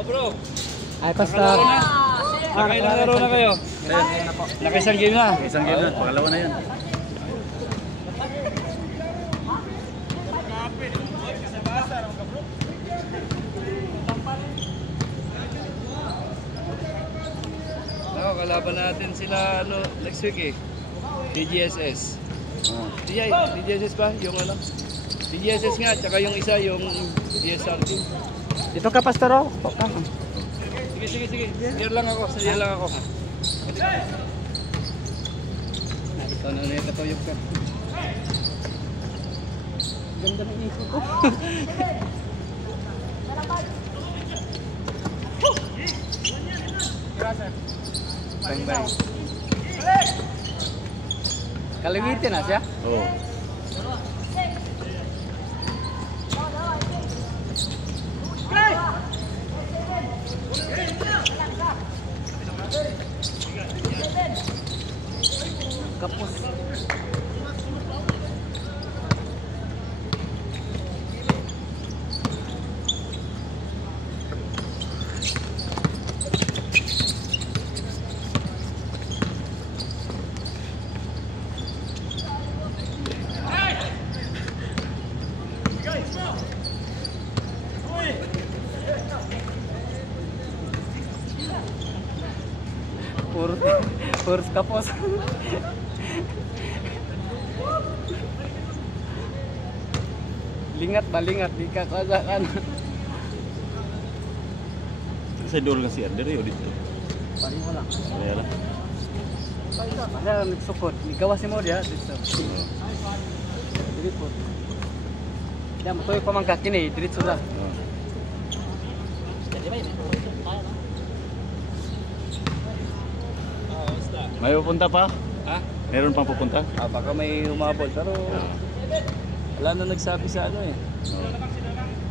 Oh bro. Ay, Pastor. Nakailang laro na kayo? Nakaisang game na? Isang game na, pangalawa na yun. Ako, kalaban natin sila next week eh. DGSS. DGSS ba? Yung ano? DGSS nga, tsaka yung isa yung DSRT. Dito ka, Pastor. Oh. Sige. Here lang ako. Ito na nakatuyog ka. Ganda ng isip ko. Bang. Kaliwitin na siya. Oo. Kapos. Purs kapos. Lingat, di ka kasakan. Sa idol kasi Ander yun dito. Paling mo lang. Kaya lang. Ada nagsukot. Ikawas mo dia dito. Dili po. Ya mo toy pamangkat kini, diretso ra. May pupunta pa? Ha? Meron pang pupunta? Baka may humabol pero wala na nagsabi sa ano eh.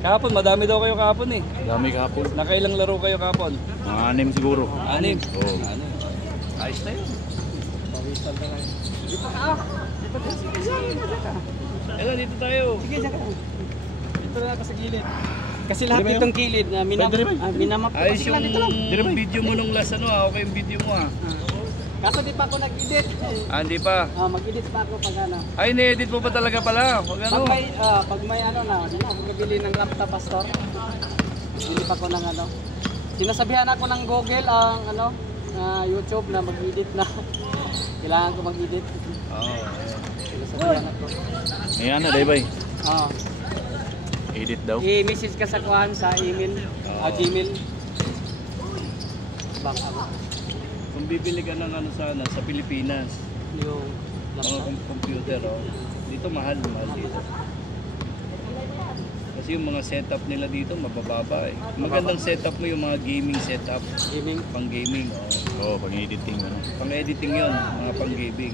Kahapon, madami daw kayo kahapon eh. Dami kahapon. Nakailang laro kayo kahapon? Mga 6 siguro. 6. Oo. Ayos na yun. Pawisan na lang. Dito ka. Dito tayo. Sige, diyan ka. Dito na ako sa gilid. Kasi lahat itong kilid na minamap ko. Ayos Kasi yung dito lang. video mo nung last okay yung video mo Kaso di pa ako nag-edit. Hindi pa. Mag-edit pa ako pag ano. Ay, ni-edit mo pa talaga pala. Pag may ano na, di na ako nabili ng laptop, Pastor. Hindi pa ako ng ano. Sinasabihan ako ng Google ang YouTube na mag-edit na. Kailangan ko mag-edit. Sinasabihan ako. Ayan na, Daybay. Edit daw. I-message ka sa kuhan sa email, Gmail. Back ako. Kung bibili ka ng sana sa Pilipinas, Yung mga computer, dito mahal dito. Kasi yung mga setup nila dito mabababa eh. Magandang setup mo yung mga gaming setup. Gaming? Pang gaming. Oo, pang editing. Pang editing yun, mga pang gaming.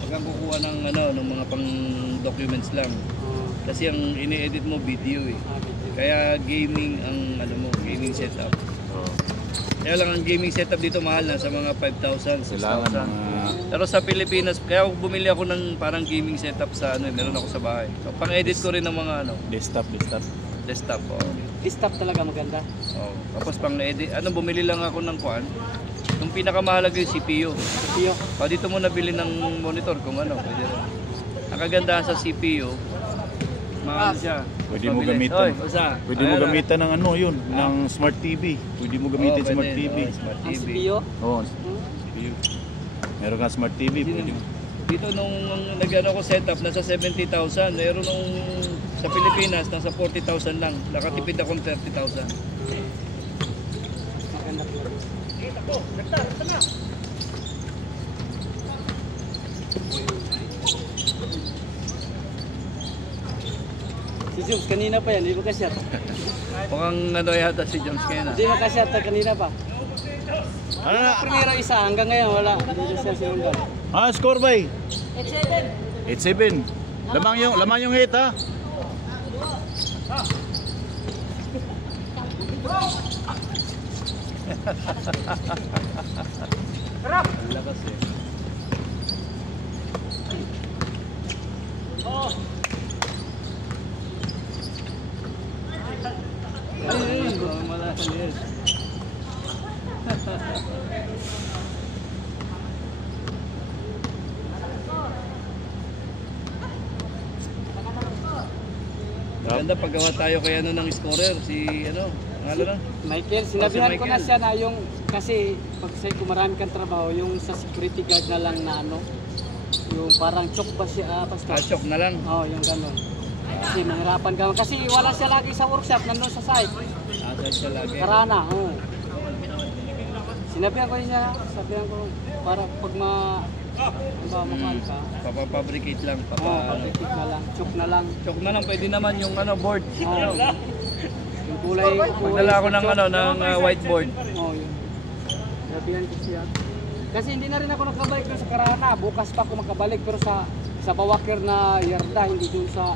Pag ang kukuha ng ng mga pang documents lang. Kasi ang ini-edit mo video eh. Kaya gaming ang gaming setup. Kaya lang ang gaming setup dito mahal na sa mga 5,000, 6,000. Pero sa Pilipinas, kaya bumili ako ng parang gaming setup sa meron ako sa bahay. So, pang-edit ko rin ng mga Desktop. Desktop. Desktop talaga maganda. Tapos pang-edit, bumili lang ako ng kuan. Yung pinakamahalaga yung CPU. Dito mo nabili ng monitor kung pwede rin. Ang kagandahan sa CPU, mahal siya. Pwede mo gamitan. Pwede mo gamitan ng ng Smart TV. Pwede mo gamitin Smart TV. Smart Ang TV. CPU? Oo. CPU. Meron kang Smart TV. Dito nung nag-ano ko setup, nasa 70,000. Meron nung sa Pilipinas, nasa 40,000 lang. Nakatipid akong 30,000. Maganda talaga. Si Jones kanina pa yan, hindi mo ka-shot. Mukhang yata si Jones ngayon Hindi mo ka-shot kanina pa. Ano na? Primero isa, hanggang ngayon wala. Hindi siya sinundan. Score ba? 8-7. Lamang yung hit ha. Harap! Lakas eh. Yes. Maganda paggawa tayo kay ano ng scorer, si ano, ano lang? Michael, sinabihan si ko na Michael. siya na yung, kasi pag say ko marami kang trabaho, yung sa security guard na lang na ano, yung parang chok ba siya, pastor? Kachok na lang. Oo, yung gano'n. Kasi mahirapan ka. Kasi wala siya lagi sa workshop, nandun sa site. Asa siya lagi. Karana, oo. Sinabihan ko siya, sabihan ko, para pag makuhaan ka, Papafabricate lang, oo, pabritik na lang, chok na lang. Chok na lang, pwede naman yung ano, board. Oo. Ano? Yung kulay, Magdala ako ng ano, ng whiteboard. Oo, yun. Sabihan ko siya. Kasi hindi na rin ako nakabalik doon sa Karana. Bukas pa ako makabalik pero sa Bawakir na yarda, hindi doon sa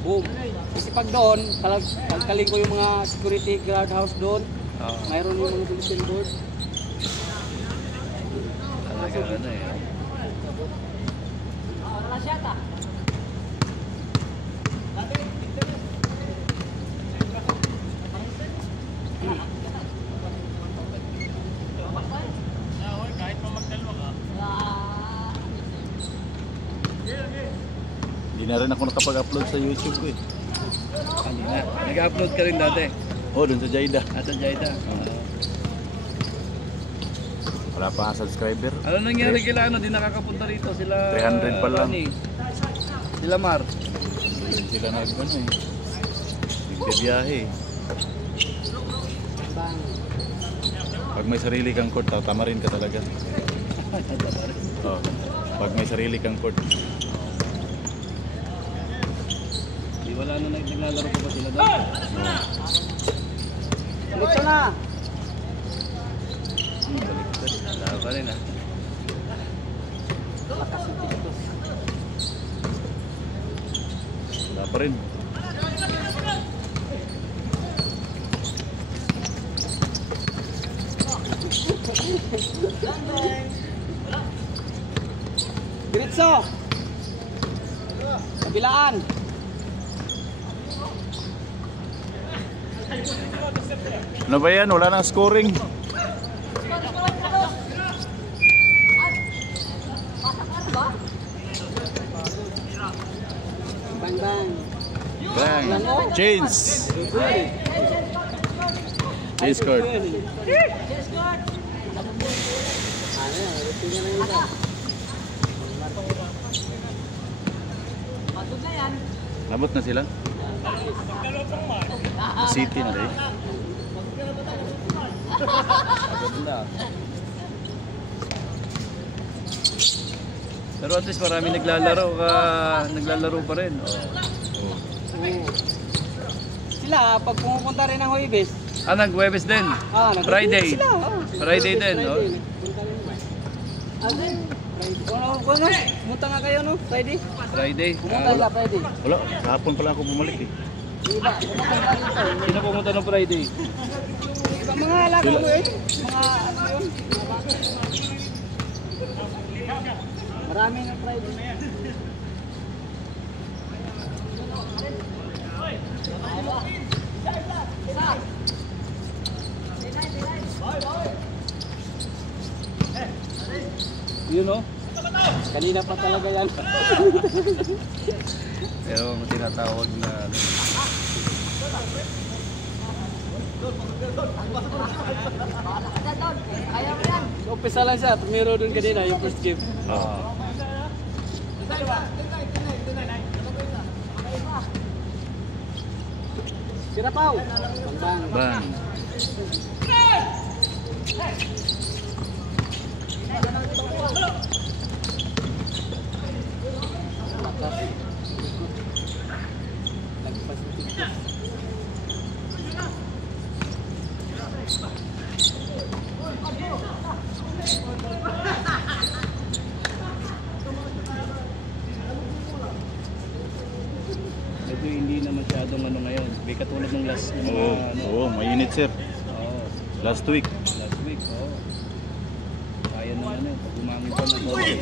boom. Kasi pag doon, pagkaling ko yung mga security guard house doon, Oo. mayroon yung mga bulletin board. Talaga ano eh. Hindi na rin ako nakapag-upload sa YouTube ko eh. Hindi na. Nag-upload ka rin dati. Oh, dun sa Jaida. At sa Jaida. Wala pa nga subscriber. Ano nangyari kila ano, di nakakapunta rito sila 300 pa lang. Ronnie. Sila Mar. Yun sila nag ano eh. Nagbibiyahe eh. Bang. Pag may sarili kang court, tama rin ka talaga. Oh, pag may sarili kang court. Di wala na naglalaro pa ba sila doon? Dito na! Baliktad. Wala pa rin ah. Lakas yung tiktos. Wala pa rin. Diretso! Kabilaan! Ano ba yan? Wala nang scoring. Bang bang! Bang. Change. Change court. Ano yan? Tingnan na yun. Labot na sila. City na rin. Maganda. Pero at least marami naglalaro pa rin. Oh. Oo. Sila, pag pumupunta rin ng Huwebes, Nag-Webes din. nag- Friday. Sila, Friday din, no? Punta rin. Friday. Kung pumunta nga kayo, no? Friday? Friday. Pumunta ka Friday. Wala, kahapon pala ako bumalik eh. Iba, pumunta ka dito. Sino pumunta ng Friday? Iba, mga alaga mo eh. Mga ano yun? Mga bata. Marami ng Friday. Yun no? Kanina pa talaga yan. Pero ang tinatawag na Umpisa lang siya. Tumiro dun kanina yung first game. Sira Pao. Bang. Bang. Lakas. Lagpas yung tiktok. ito hindi na masyadong ano ngayon. May katulad ng last ng mga Oo, ano. oo, mainit sir. Oo. Last week. Last week, oo. Kaya na ano, pag umangin pa ng konti.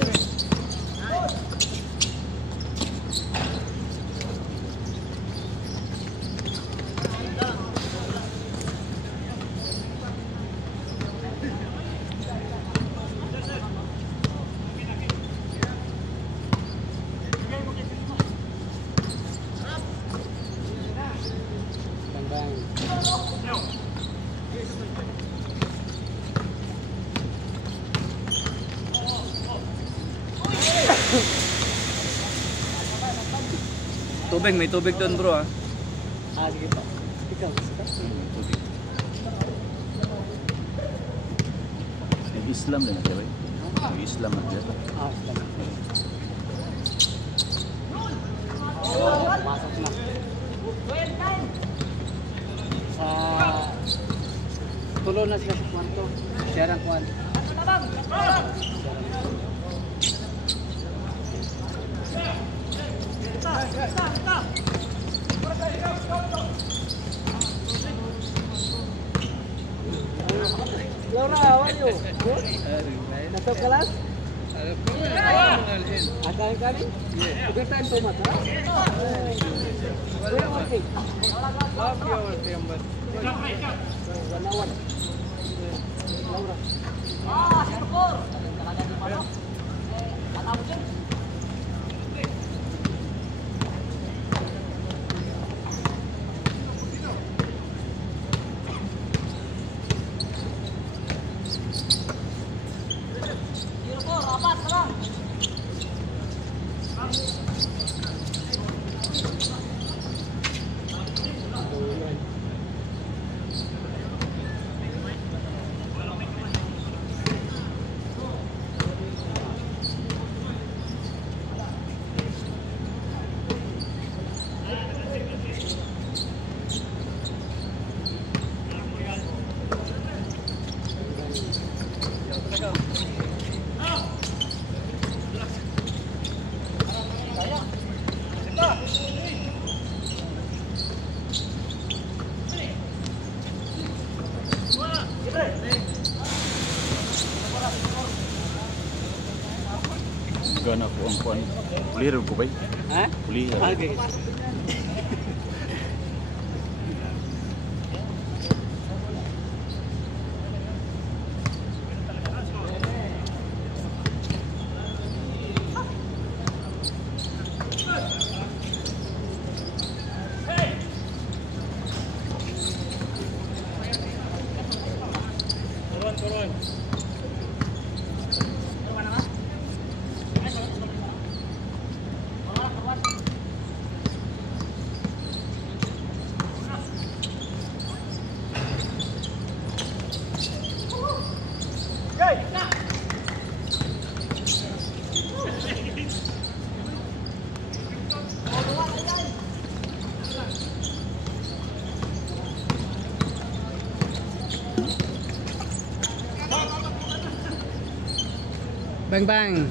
Tubig, may tubig doon bro ah. Sige pa. Ikaw, gusto ka? Tubig. Islam din siya ba? Islam na siya. Masok na. Sa tulo na sila sa kwarto. Share ang kwarto. Laura, how are you? Good? Nasa kelas? Akain kami? Good time so much, huh? Where are you working? Love you, September. 1 hour. Laura. Singapore! Talaga di mana? Alam mo dyan? Gana ko ang kuan. Pulir ko ba? Ha? Pulir. Okay. Bang bang.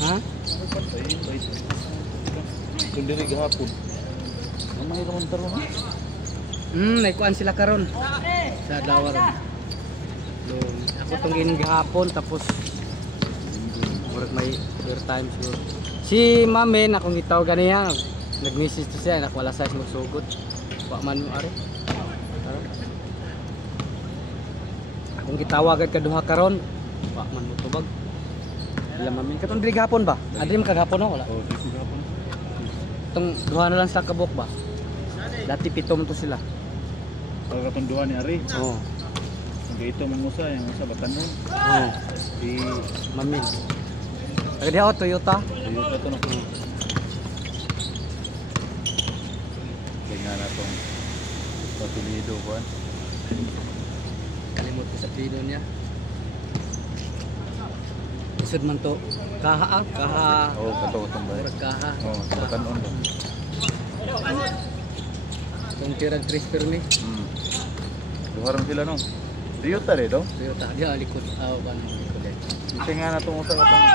Ha? Kung diri gahapon. Ang mga ramon taron ha. Naikuan sila karon sa Dawar. Ako tong gining gihapon tapos work may time siguro. Si Mamen akong gitaw ganiya. Nag-message to siya nak wala size magsugod. Wa man mo ari. Kung gitawag ka duha karon, wa man mo tubag. Wala mamin katong diri gahapon ba? Adri man kagahapon no wala. Oh, dito gapon. Itong duha na lang sa kabuk ba? Dati pito man to sila. Pag katunduan ni Ari. Oo. Kung ito man musa, yung musa batanon. Oo. Si Mamin. Taga diha Toyota. Toyota to no. Tingnan na tong patilido ko. Kalimot ko sa pino niya. Isod man to. Kaha. Oh, kato tong bay. Murag kaha. Oh, batanon to. Itong tirag crisper ni. Duharon sila no. Toyota rin to. Toyota. Diha likod. Ban likod. Tingnan na tong usa katong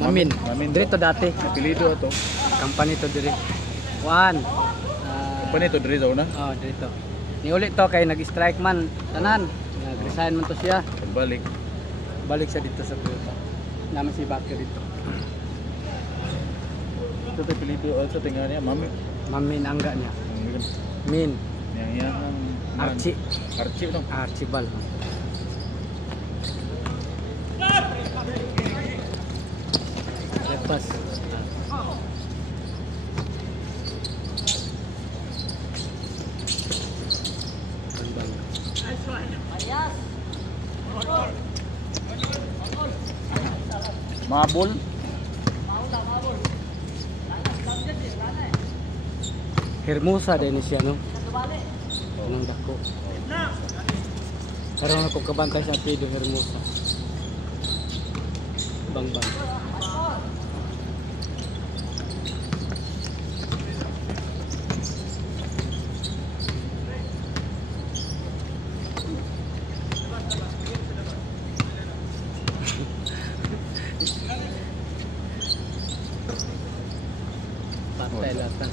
Mamin. Mamin. Dito dati. apelido to. Company to diri. Juan. Pa nito diri daw na. Oh, dito. Ni ulit to kay nag-strike man tanan. Nag-resign man to siya. Pagbalik. Balik siya dito sa Toyota. Naman si Bakyo dito. Ito to apelido also tingnan niya mami. Mamin angga niya. Min. Yang yang Archie. Archie no. Archibald. Lepas. Mabul. Hermosa din siya no. Anong dako. Karon ako kabantay sa apelyido Hermosa. Bang. Patay lahat.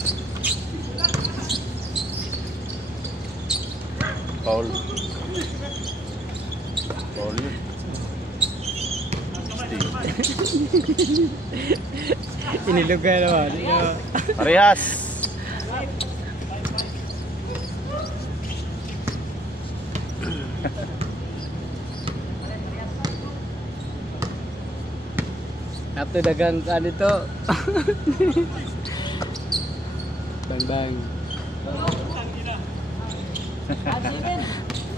Paul. Paul yun. Inilugay naman. Parehas. After dagang dito. Bang.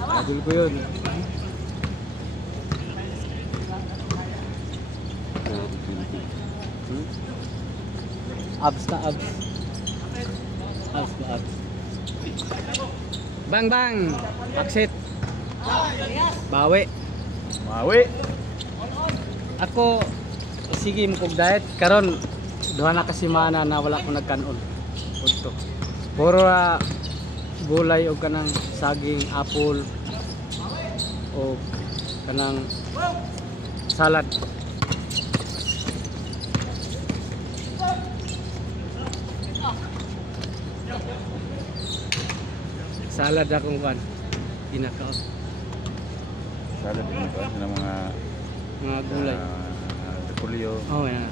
Agul ko yun. Abs na abs. Bang. Aksit. Bawi. Mawi. Ako sige mo kog diet karon duha na ka semana na wala ko nagkanon. Udto. Puro gulay o kanang saging, apple o kanang salad. Salad akong kan. Ginakaon. Salad din ito ng mga Gulay. repolyo. Oh, yan.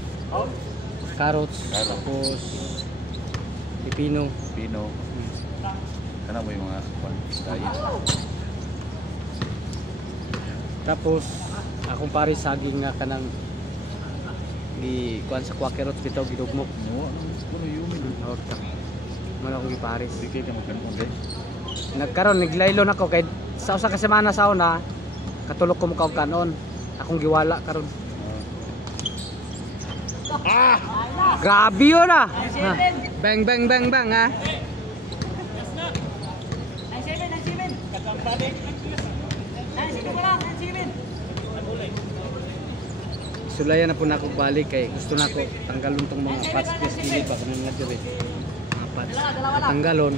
Carrots, tapos pipino. Pino. Kana mo yung mga diet. Tapos akong pare saging nga kanang di kuan sa Quaker Oats bitaw gidugmok. No, ano yun? Horta. Wala akong ipares. Sige ka magkanon dai. Nagkaroon naglaylon ako kay sa usa ka semana sa una katulog ko mo kaog kanon. Akong giwala karon. Grabe yun ah. Bang ha. Sulayan na po na ako balik kay gusto na ako tanggalon tong mga parts kes kilid ba kanang nga diri. Mga parts. Tanggalon.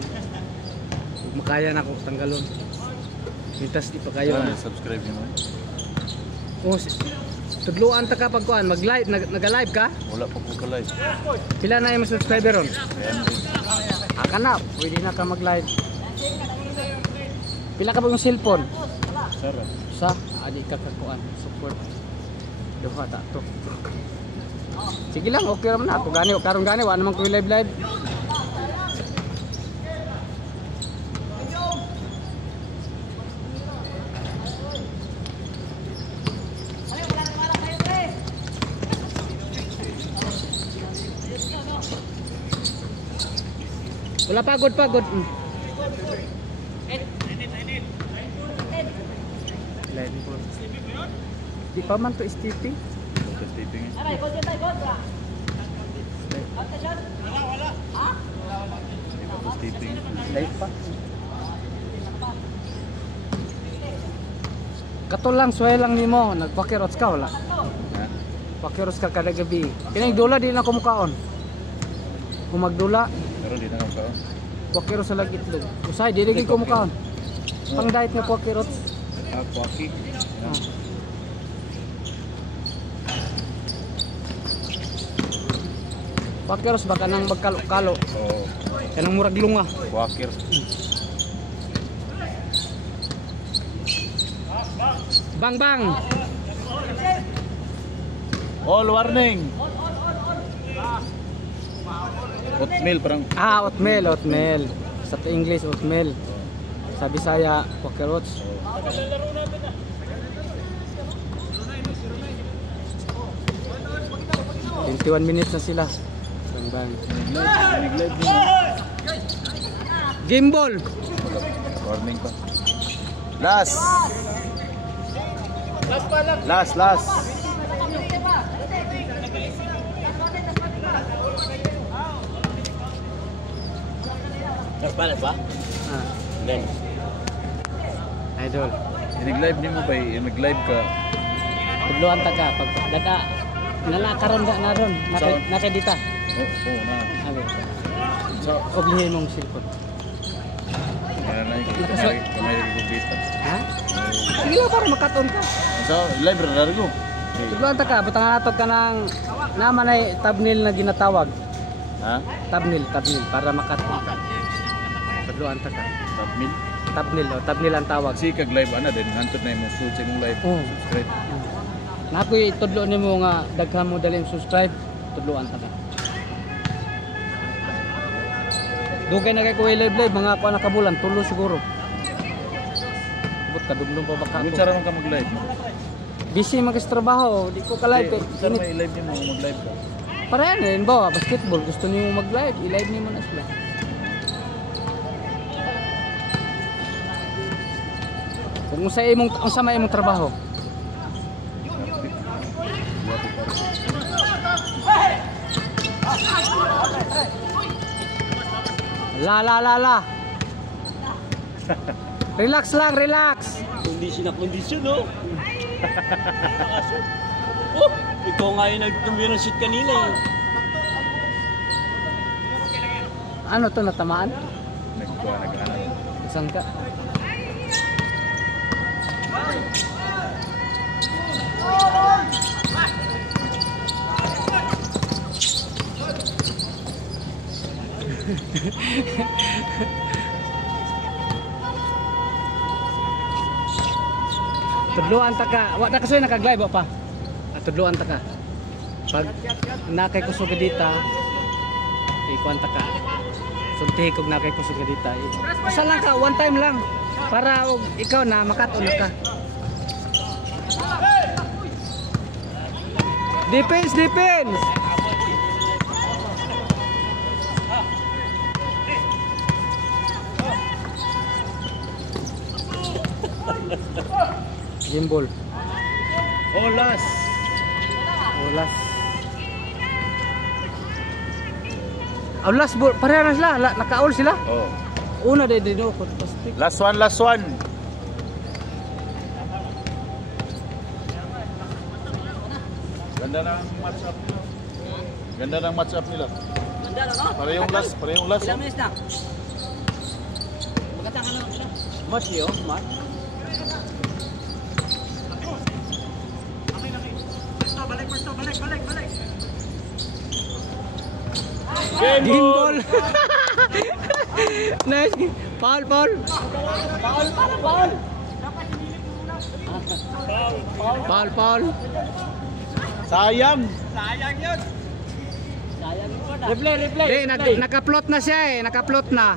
Ug makaya na ako tanggalon. Mintas di pa kayo na. Subscribe niyo. Oh, tudluan ta ka pag kuan mag-live naga-live ka? Wala pa ko ka-live. Pila na yung subscriber ron? Ayan din. Aka na, pwede na ka mag-live. Pila ka ba yung cellphone? Sara. Sa adi ka kakuan support. Duha ta to. Sige lang, okay ra man na. Ako gani, karon gani wa naman ko live. Wala pagod. Di pa man to stepping. Tapos taping eh. Tapos taping. Light pa. Kato lang, suway lang nimo, nagpakirots ka wala. Ha? Pakirots ka kada gabi. Pinagdula di na kumukaon. Kung magdula, Pero di na ako. pakirots sa lagitlog. Usay, di rin kumukaon. Pang diet nga pakirots. Kwaki. Pakirots baka nang magkalo-kalo. Oo. Kanang murag lunga. Walker. Bang! All warning. Oatmeal parang Oatmeal. Sa English, oatmeal. Sa Bisaya, pakirots. Oh. 21 minutes na sila. Bang. Game ball. warning pa. Last. Last. Paano ba? Ah, Then. idol. Nag-live ni mo ba? Nag-live ka. Tudloan ta ka pag daga nalakaron ka na ron. Saan? Nakadita. Oo na. Abi. So, Oblihin mong cellphone. kaya na yung kamay nag-gubita. Ha? Sige lang para makaton ka. So, live radar ko. Tudloan ta ka butang natod ka ng naman ay thumbnail na ginatawag. Ha? Thumbnail para makaton ka. Tudloan ta ka. Top mil. Thumbnail ang tawag. Kasi kag-live ana din. Hantod na yung suit sa imong live. Oo. Subscribe. Nakoy tudlo nimo nga daghan mo dali subscribe, tudloan ta ka. Dugay na kay ko live mga kuan na kabulan, tulo siguro. But kadumdum pa baka Kung ako. sara man ka mag-live. Busy man kasi trabaho, di ko ka live kay Sara init. may live niyo mo mag-live ka. Para yan, ba, basketball gusto niyo mag-live, i-live niyo na sila. Kung unsa may imong trabaho? La. Relax lang, relax. Kondisyon, no? Oh, ikaw nga yung nagtumira ng shoot kanina eh. Ano to, natamaan? Nag-ano. Saan ka? Tudloan ta ka. Wa na kasoy nakag-live pa. Tudloan ta ka. Pag nakay kusog dita, ikuan ta ka. Sulti kog nakay kusog dita. Usa lang ka, one time lang para og ikaw na makaton ka. Defense. Gimbal. Olas. Olas. Olas pareha na sila, naka-all sila. Oh. Una day dino ko plastic. Last one. Ganda ng match up nila. Ganda na, no? Parehong last. Ilang minutes na? Magkatang ka na. Match yun, match. Balik. Gimbal. Nice. Paul. Paul. Sayang. Replay. Naka-plot na siya eh, naka-plot na.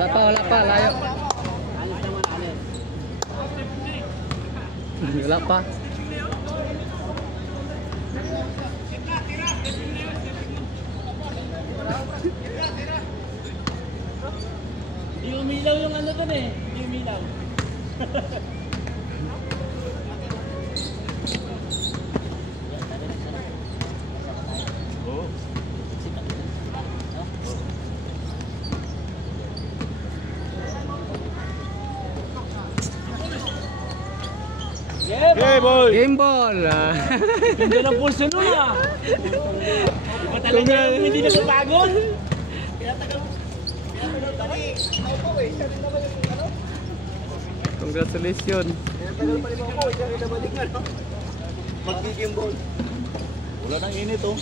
Wala pa, layo. Wala pa. Di umilaw yung ano dun eh. Di umilaw. Oo. Yeah, Okay, boy! Game ball. ganda ng pulso nun ah. Iba talaga yung hindi nagpapagod. Congratulations. Wala nang init oh.